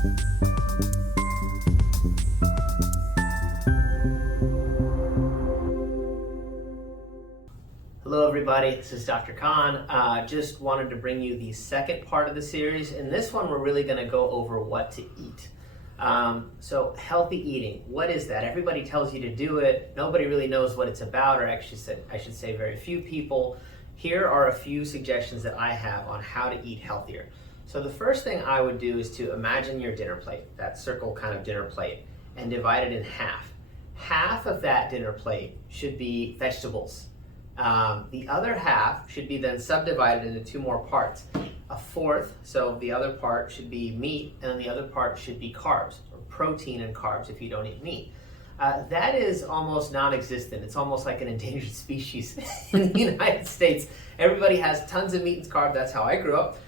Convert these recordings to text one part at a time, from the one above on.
Hello everybody, this is Dr. Khan. Just wanted to bring you the second part of the series. In this one, we're really going to go over what to eat. So healthy eating, what is that? Everybody tells you to do it. Nobody really knows what it's about, or actually I should say very few people. Here are a few suggestions that I have on how to eat healthier. So the first thing I would do is to imagine your dinner plate, that circle kind of dinner plate, and divide it in half. Half of that dinner plate should be vegetables. The other half should be then subdivided into two more parts. A fourth, so the other part should be meat, and then the other part should be carbs, or protein and carbs if you don't eat meat. That is almost non-existent. It's almost like an endangered species in the United States. Everybody has tons of meat and carbs. That's how I grew up.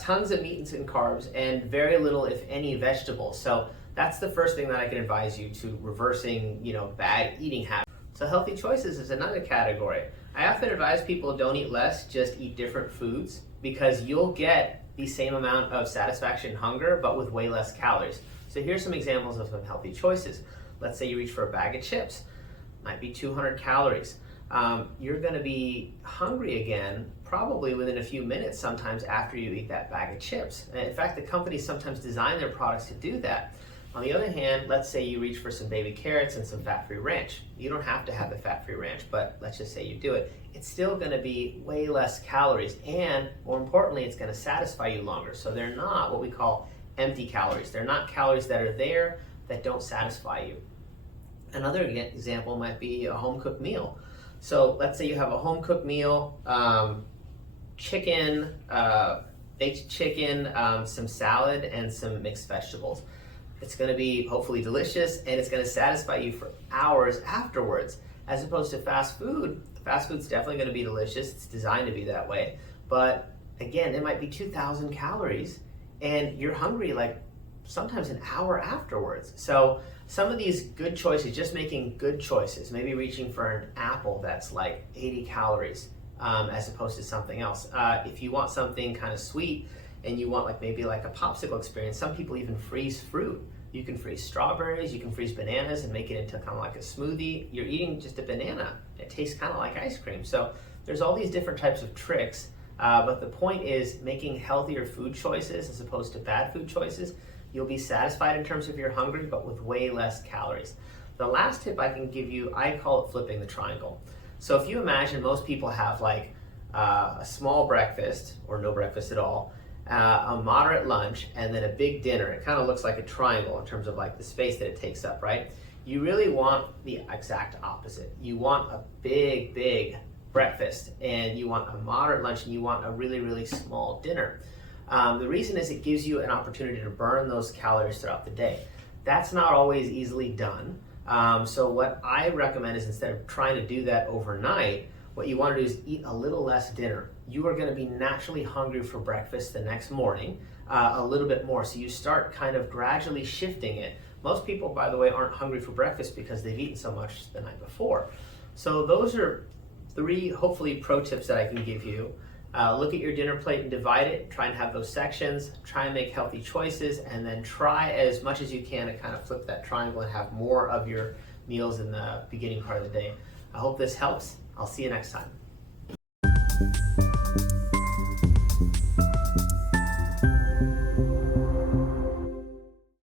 Tons of meat and carbs, and very little, if any, vegetables. So that's the first thing that I can advise you to reversing, bad eating habits. So healthy choices is another category. I often advise people don't eat less, just eat different foods, because you'll get the same amount of satisfaction and hunger, but with way less calories. So here's some examples of some healthy choices. Let's say you reach for a bag of chips. Might be 200 calories. You're going to be hungry again probably within a few minutes sometimes after you eat that bag of chips. And in fact, the companies sometimes design their products to do that. On the other hand, let's say you reach for some baby carrots and some fat-free ranch. You don't have to have the fat-free ranch, but let's just say you do it. It's still going to be way less calories, and more importantly, it's going to satisfy you longer. So they're not what we call empty calories. They're not calories that are there that don't satisfy you. Another example might be a home-cooked meal. So let's say you have a home-cooked meal, chicken, baked chicken, some salad, and some mixed vegetables. It's going to be hopefully delicious, and it's going to satisfy you for hours afterwards. As opposed to fast food, fast food's definitely going to be delicious. It's designed to be that way. But again, it might be 2,000 calories, and you're hungry like sometimes an hour afterwards. So some of these good choices, just making good choices, maybe reaching for an apple that's like 80 calories as opposed to something else. If you want something kind of sweet, and you want maybe a popsicle experience, some people even freeze fruit. You can freeze strawberries, you can freeze bananas and make it into kind of like a smoothie. You're eating just a banana. It tastes kind of like ice cream. So there's all these different types of tricks, but the point is making healthier food choices as opposed to bad food choices. You'll be satisfied in terms of you're hungry, but with way less calories. The last tip I can give you, I call it flipping the triangle. So if you imagine most people have a small breakfast or no breakfast at all, a moderate lunch, and then a big dinner. It kind of looks like a triangle in terms of the space that it takes up, right? You really want the exact opposite. You want a big, big breakfast, and you want a moderate lunch, and you want a really, really small dinner. The reason is it gives you an opportunity to burn those calories throughout the day. That's not always easily done. So what I recommend is instead of trying to do that overnight, what you want to do is eat a little less dinner. You are going to be naturally hungry for breakfast the next morning, a little bit more. So you start kind of gradually shifting it. Most people, by the way, aren't hungry for breakfast because they've eaten so much the night before. So those are 3, hopefully, pro tips that I can give you. Look at your dinner plate and divide it. Try and have those sections. Try and make healthy choices, and then try as much as you can to kind of flip that triangle and have more of your meals in the beginning part of the day. I hope this helps. I'll see you next time.